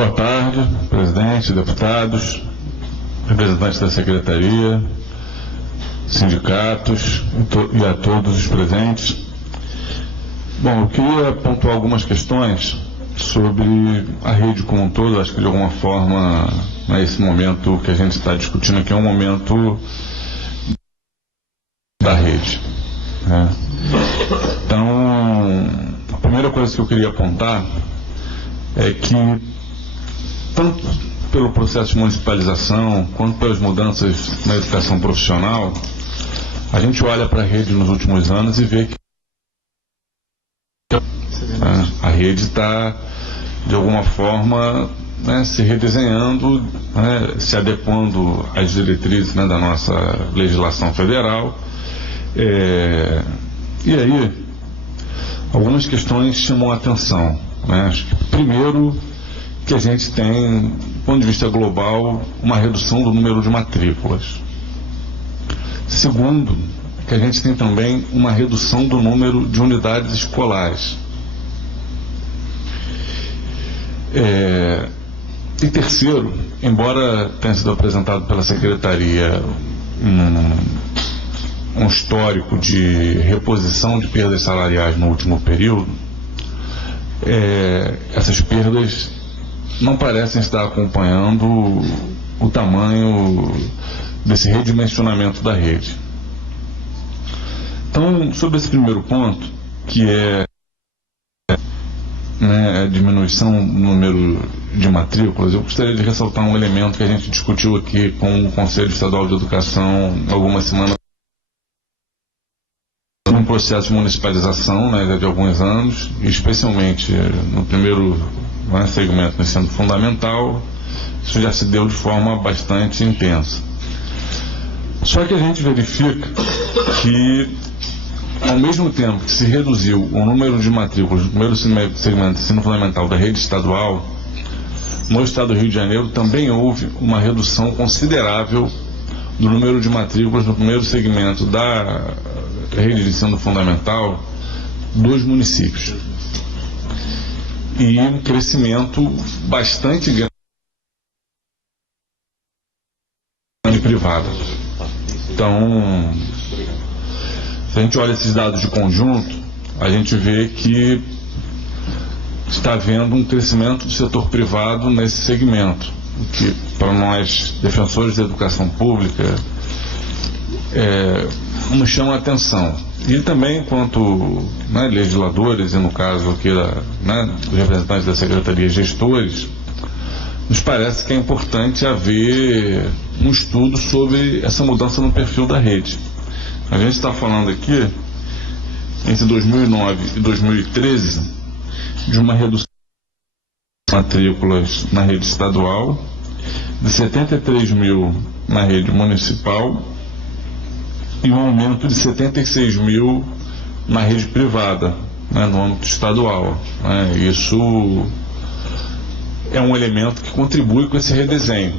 Boa tarde, presidente, deputados, representantes da secretaria, sindicatos e a todos os presentes. Bom, eu queria pontuar algumas questões sobre a rede como um todo. Acho que de alguma forma, esse momento que a gente está discutindo aqui é um momento da rede, né? Então, a primeira coisa que eu queria apontar é que, tanto pelo processo de municipalização, quanto pelas mudanças na educação profissional, a gente olha para a rede nos últimos anos e vê que a rede está, de alguma forma, se redesenhando, se adequando às diretrizes da nossa legislação federal. E aí, algumas questões chamam a atenção. Acho que, primeiro, que a gente tem, do ponto de vista global, uma redução do número de matrículas. Segundo, que a gente tem também uma redução do número de unidades escolares. E terceiro, embora tenha sido apresentado pela Secretaria um histórico de reposição de perdas salariais no último período, essas perdas não parecem estar acompanhando o tamanho desse redimensionamento da rede. Então, sobre esse primeiro ponto, que é a diminuição do número de matrículas, eu gostaria de ressaltar um elemento que a gente discutiu aqui com o Conselho Estadual de Educação algumas semanas, num processo de municipalização, de alguns anos, especialmente no primeiro segmento do ensino fundamental. Isso já se deu de forma bastante intensa. Só que a gente verifica que, ao mesmo tempo que se reduziu o número de matrículas no primeiro segmento do ensino fundamental da rede estadual, no estado do Rio de Janeiro também houve uma redução considerável do número de matrículas no primeiro segmento da rede de ensino fundamental dos municípios. E um crescimento bastante grande privado. Então, se a gente olha esses dados de conjunto, a gente vê que está havendo um crescimento do setor privado nesse segmento, o que, para nós, defensores da educação pública, nos chama a atenção. E também, enquanto legisladores, e no caso aqui dos representantes da Secretaria, gestores, nos parece que é importante haver um estudo sobre essa mudança no perfil da rede. A gente está falando aqui, entre 2009 e 2013, de uma redução de matrículas na rede estadual, de 73 mil na rede municipal, e um aumento de 76 mil na rede privada, no âmbito estadual. Isso é um elemento que contribui com esse redesenho.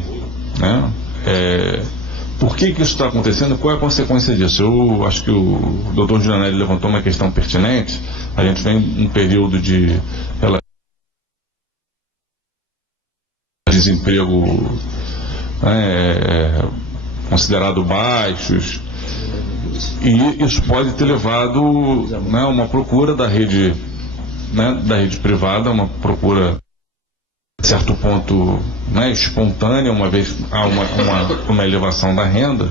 Por que isso está acontecendo? Qual é a consequência disso? Eu acho que o Dr. Gianelli levantou uma questão pertinente. A gente vem num período de desemprego considerado baixos, e isso pode ter levado a uma procura da rede, da rede privada, uma procura, a certo ponto, espontânea, uma vez há uma elevação da renda,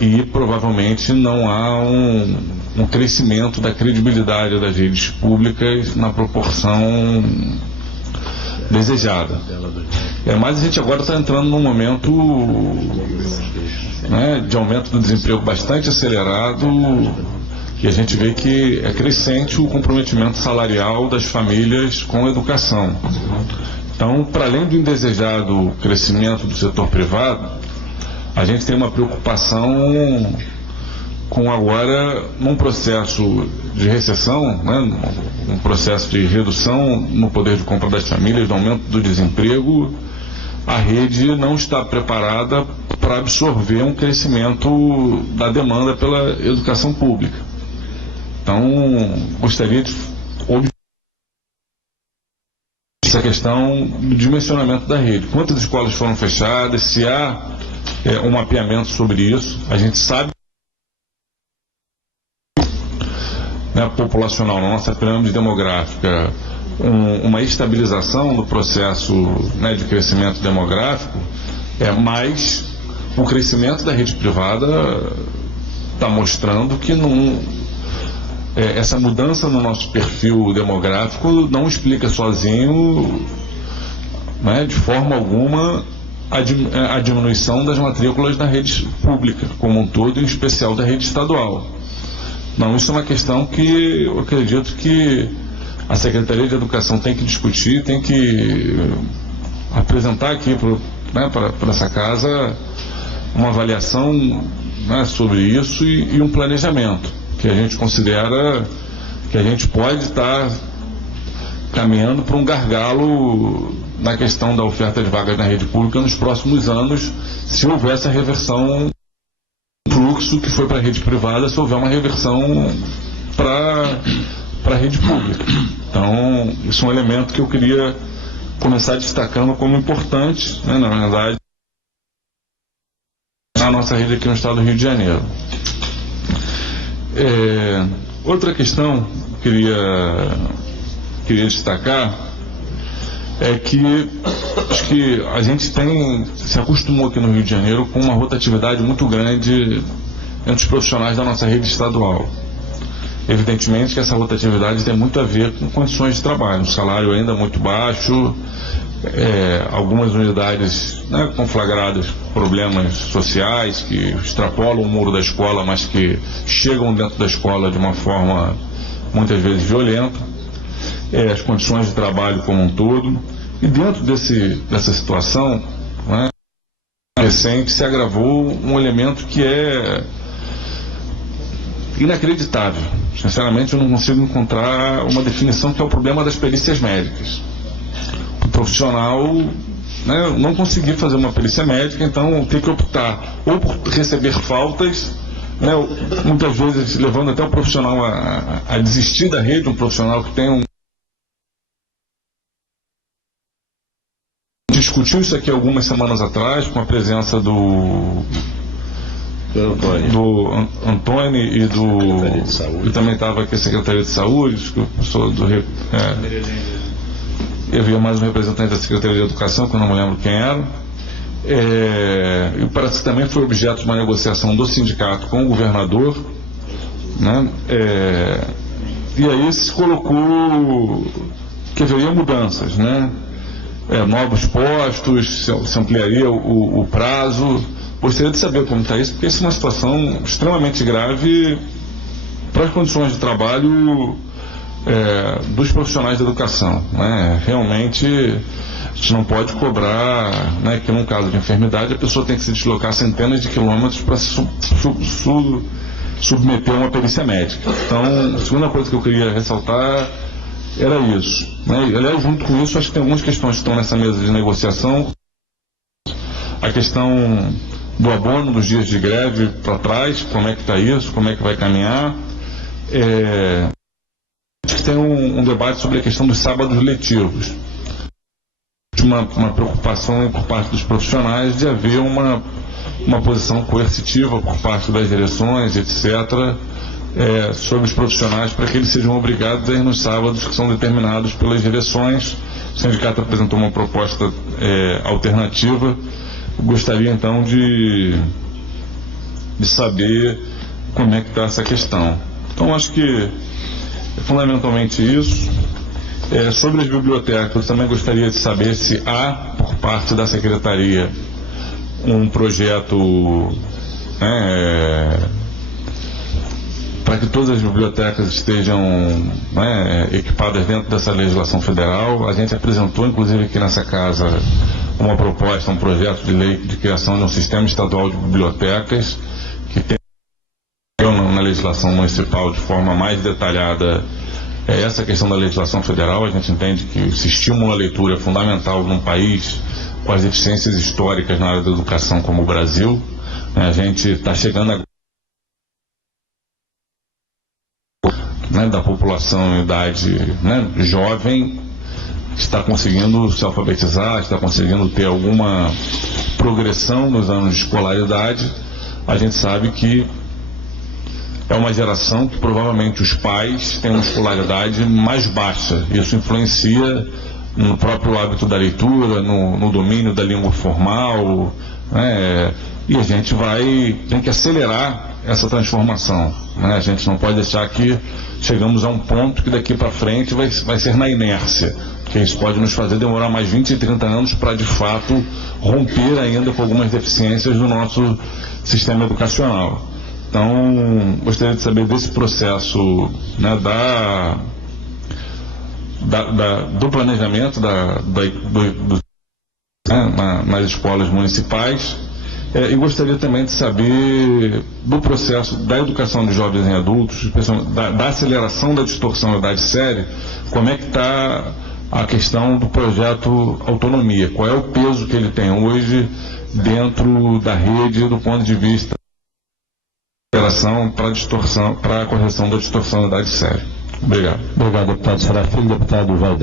e provavelmente não há um crescimento da credibilidade das redes públicas na proporção desejada. Mas a gente agora está entrando num momento de aumento do desemprego bastante acelerado, e a gente vê que é crescente o comprometimento salarial das famílias com a educação. Então, para além do indesejado crescimento do setor privado, a gente tem uma preocupação com agora, num processo de recessão, um processo de redução no poder de compra das famílias, do aumento do desemprego, a rede não está preparada para absorver um crescimento da demanda pela educação pública. Então, gostaria de essa questão do dimensionamento da rede. Quantas escolas foram fechadas, se há um mapeamento sobre isso. A gente sabe, né, populacional, na nossa pirâmide demográfica, uma estabilização do processo, né, de crescimento demográfico, mas o crescimento da rede privada está mostrando que essa mudança no nosso perfil demográfico não explica sozinho, né, de forma alguma, a diminuição das matrículas da rede pública como um todo, em especial da rede estadual. Não, isso é uma questão que eu acredito que a Secretaria de Educação tem que discutir, tem que apresentar aqui para essa casa uma avaliação, né, sobre isso e um planejamento que a gente considera que a gente pode estar caminhando para um gargalo na questão da oferta de vagas na rede pública nos próximos anos, se houver essa reversão fluxo que foi para a rede privada, se houver uma reversão para a rede pública. Então, isso é um elemento que eu queria começar destacando como importante, né, na verdade, na nossa rede aqui no estado do Rio de Janeiro. Outra questão que queria destacar é que acho que a gente se acostumou aqui no Rio de Janeiro com uma rotatividade muito grande entre os profissionais da nossa rede estadual. Evidentemente que essa rotatividade tem muito a ver com condições de trabalho, um salário ainda muito baixo, algumas unidades, né, conflagradas problemas sociais que extrapolam o muro da escola, mas que chegam dentro da escola de uma forma muitas vezes violenta, as condições de trabalho como um todo, e dentro dessa situação, né, recente se agravou um elemento que é inacreditável. Sinceramente, eu não consigo encontrar uma definição, que é o problema das perícias médicas. O profissional, né, não conseguir fazer uma perícia médica, então tem que optar ou por receber faltas, né, muitas vezes levando até o profissional a desistir da rede, um profissional que tem discutiu isso aqui algumas semanas atrás, com a presença do Antônio e também estava aqui a Secretaria de Saúde, que eu sou eu havia mais um representante da Secretaria de Educação, que eu não me lembro quem era, e parece que também foi objeto de uma negociação do sindicato com o governador, né, e aí se colocou que haveria mudanças, né, novos postos, se ampliaria o prazo. Gostaria de saber como está isso, porque isso é uma situação extremamente grave para as condições de trabalho dos profissionais da educação, né? Realmente a gente não pode cobrar, né, que num caso de enfermidade a pessoa tem que se deslocar centenas de quilômetros para se submeter a uma perícia médica. Então, a segunda coisa que eu queria ressaltar era isso, né? Aliás, junto com isso, acho que tem algumas questões que estão nessa mesa de negociação. A questão do abono dos dias de greve para trás, como é que está isso, como é que vai caminhar. Acho que tem um debate sobre a questão dos sábados letivos. Uma preocupação por parte dos profissionais de haver uma posição coercitiva por parte das direções, etc., sobre os profissionais, para que eles sejam obrigados a ir nos sábados que são determinados pelas direções. O sindicato apresentou uma proposta alternativa. Eu gostaria então de saber como é que está essa questão. Então acho que é fundamentalmente isso. Sobre as bibliotecas, eu também gostaria de saber se há, por parte da Secretaria, um projeto, para que todas as bibliotecas estejam, equipadas dentro dessa legislação federal. A gente apresentou, inclusive, aqui nessa casa, uma proposta, um projeto de lei de criação de um sistema estadual de bibliotecas, que tem na legislação municipal de forma mais detalhada essa questão da legislação federal. A gente entende que esse estímulo à leitura é fundamental num país com as deficiências históricas na área da educação como o Brasil. A gente está chegando agora, da população em idade, jovem, está conseguindo se alfabetizar, está conseguindo ter alguma progressão nos anos de escolaridade, a gente sabe que é uma geração que provavelmente os pais têm uma escolaridade mais baixa. Isso influencia no próprio hábito da leitura, no domínio da língua formal, né? E a gente tem que acelerar essa transformação, né? A gente não pode deixar que chegamos a um ponto que daqui para frente vai ser na inércia, porque isso pode nos fazer demorar mais 20 e 30 anos para de fato romper ainda com algumas deficiências do nosso sistema educacional. Então, gostaria de saber desse processo, né, do planejamento nas escolas municipais, e gostaria também de saber do processo da educação de jovens e adultos, da aceleração da distorção da idade séria, como é que está a questão do projeto Autonomia, qual é o peso que ele tem hoje dentro da rede do ponto de vista da aceleração para a correção da distorção da idade séria. Obrigado. Obrigado, deputado Serafim. Deputado Valdir.